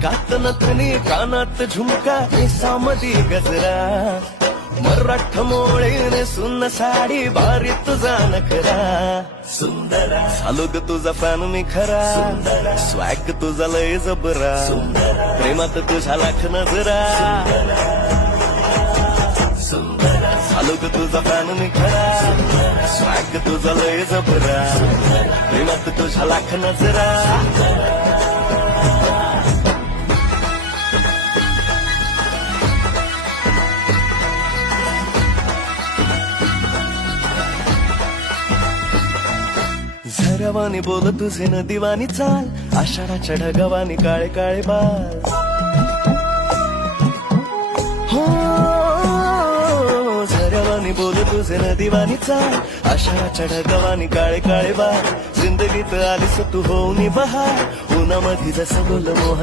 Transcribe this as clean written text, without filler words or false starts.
नाकात नथनी कानात झुमका केसामधी गजरा मराठ मोळीने सुन्न साडी भारी तुझा नखरा सुंदरा झालो ग तुझा फॅन मी खरा स्वॅग तुझा लय जबरा प्रेमात तुझ्या लाख नजरा झालो ग तुझा फॅन मी खरा स्वॅग तुझा लय जबरा प्रेमात तुझ्या लाख नजरा झरवानी बोल तुझे न दिवानी चाल आषाढाच्या ढगावानी काळे काळे बाल हो झरवानी बोल तुझे न दिवानी चाल आषाढाच्या ढगावानी काळे काळे बाल जिंदगीत आलीस तू होऊनी बहार उन्हामध्ये जसं बोल मोहन